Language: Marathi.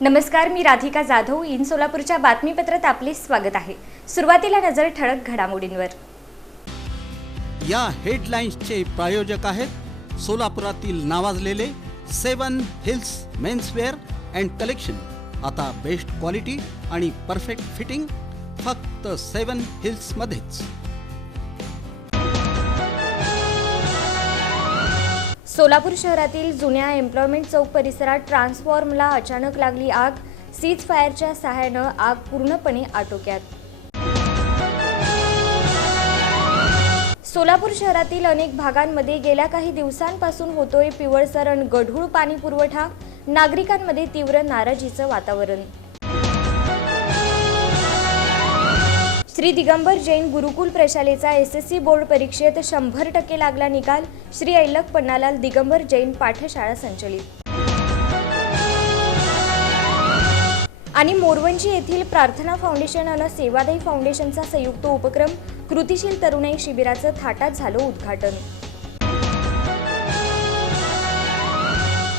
नमस्कार, मी राधिका जाधव. इन सोलापूरच्या बातमीपत्रात आपले स्वागत आहे. सुरुवातीला नजर ठळक घडामोडींवर. या हेडलाईन्सचे प्रायोजक आहेत सोलापुरातील नावाजलेले 7 हिल्स मेन्सवेअर अँड कलेक्शन. आता बेस्ट क्वालिटी आणि परफेक्ट फिटिंग फक्त 7 हिल्स मध्येच. सोलापूर शहरातील जुन्या एम्प्लॉयमेंट चौक परिसरात ट्रान्सफॉर्मरला अचानक लागली आग. सीज फायरच्या सहाय्यानं आग पूर्णपणे आटोक्यात. सोलापूर शहरातील अनेक भागांमध्ये गेल्या काही दिवसांपासून होतोय पिवळसर आणि गढूळ पाणी पुरवठा. नागरिकांमध्ये तीव्र नाराजीचं वातावरण. श्री दिगंबर जैन गुरुकुल प्रशालेचा SSC बोर्ड परीक्षेत 100% लागला निकाल. श्री ऐलक पन्नालाल दिगंबर जैन पाठशाळा संचलित. आणि मोरवंजी येथील प्रार्थना फाउंडेशन आणि सेवादायी फाउंडेशनचा संयुक्त उपक्रम कृतिशील तरुणाई शिबिराचं थाटात झालं उद्घाटन.